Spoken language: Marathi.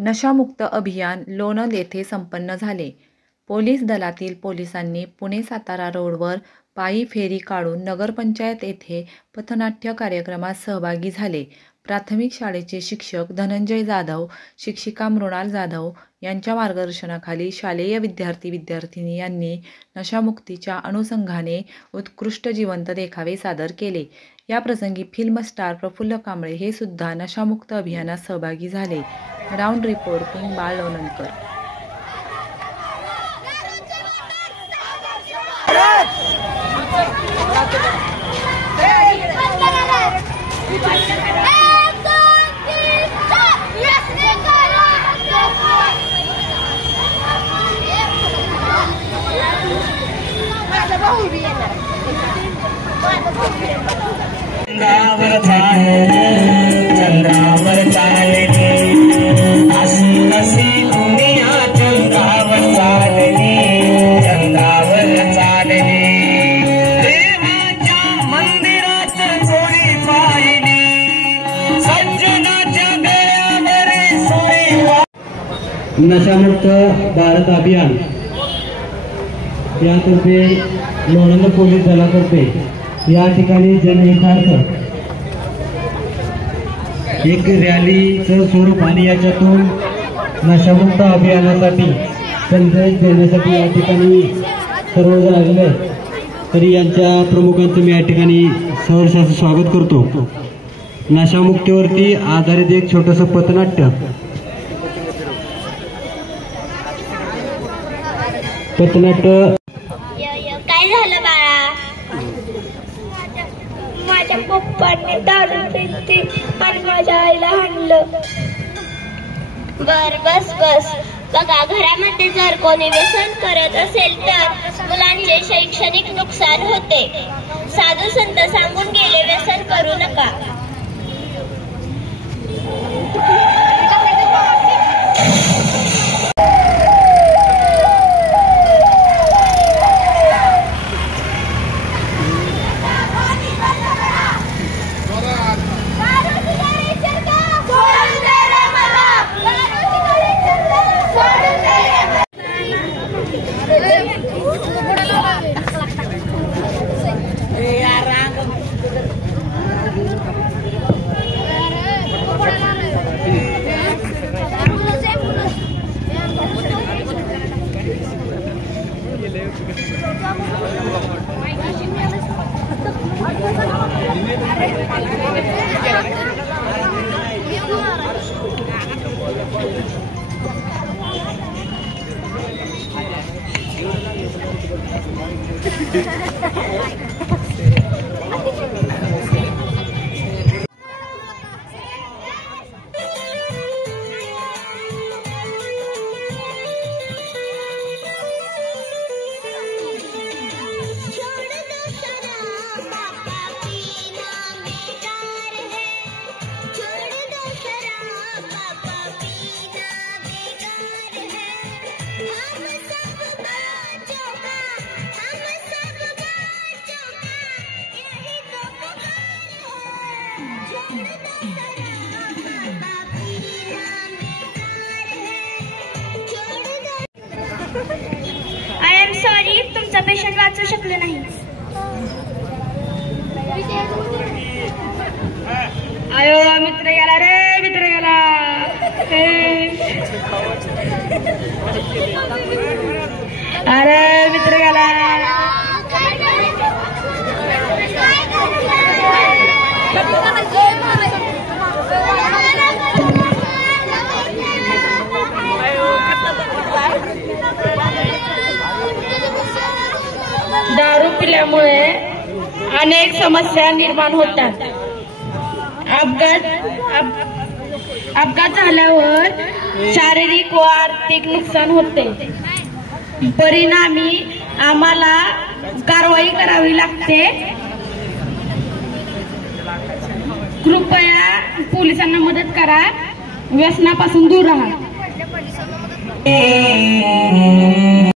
नशामुक्त अभियान लोणंद येथे संपन्न झाले. पोलीस दलातील पोलिसांनी पुणे-सातारा रोडवर पायी फेरी काढून नगरपंचायत येथे पथनाट्य कार्यक्रमात सहभागी झाले. प्राथमिक शाळेचे शिक्षक धनंजय जाधव, शिक्षिका मृणाल जाधव यांच्या मार्गदर्शनाखाली शालेय विद्यार्थी-विद्यार्थिनी यांनी नशामुक्तीच्या अनुषंगाने उत्कृष्ट जिवंत देखावे सादर केले. याप्रसंगी फिल्म स्टार प्रफुल्ल कांबळे हे सुद्धा नशामुक्त अभियानात सहभागी झाले. ग्राउंड रिपोर्टिंग बाळ लोणंदकर. चंद्रावर चालली अशी अशी दुनिया चंद्रावर चालली देवाच्या मंदिरात चोरी पाहिली सज्जनाच्या गळ्यावर सोळी. नशामुक्त भारत अभियान यातर्फे लोणंद पोलीस दलातर्फे या ठिकाणी जनहितार्थ एक रॅलीचं स्वरूप आणि याच्यातून नशामुक्त अभियानासाठी संदेश देण्यासाठी या ठिकाणी सर्वजण आलेले तरी यांच्या प्रमुखांचं मी या ठिकाणी सहर्ष स्वागत करतो. नशामुक्तीवरती आधारित एक छोटंसं पथनाट्य काय झालं बाळा? माझ्या पप्पांनी दारू पिली आणि माझ्या आईला हाणलं. बर बस बस. बघा, घरामध्ये जर कोणी व्यसन करत असेल तर मुलांचे शैक्षणिक नुकसान होते. साधू संत सांगून गेले व्यसन करू नका. आय एम सॉरी, तुमचा पेशंट वाचू शकले नाही. आयो मित्र गेला रे, मित्र गेला. अरे मित्र गेला. दारू पिल्यामुळे अनेक समस्या निर्माण होतात. अपघात झाल्यावर शारीरिक व आर्थिक नुकसान होते. परिणामी आम्हाला कारवाई करावी लागते. कृपया पोलिसांना मदत करा. व्यसनापासून दूर राहा.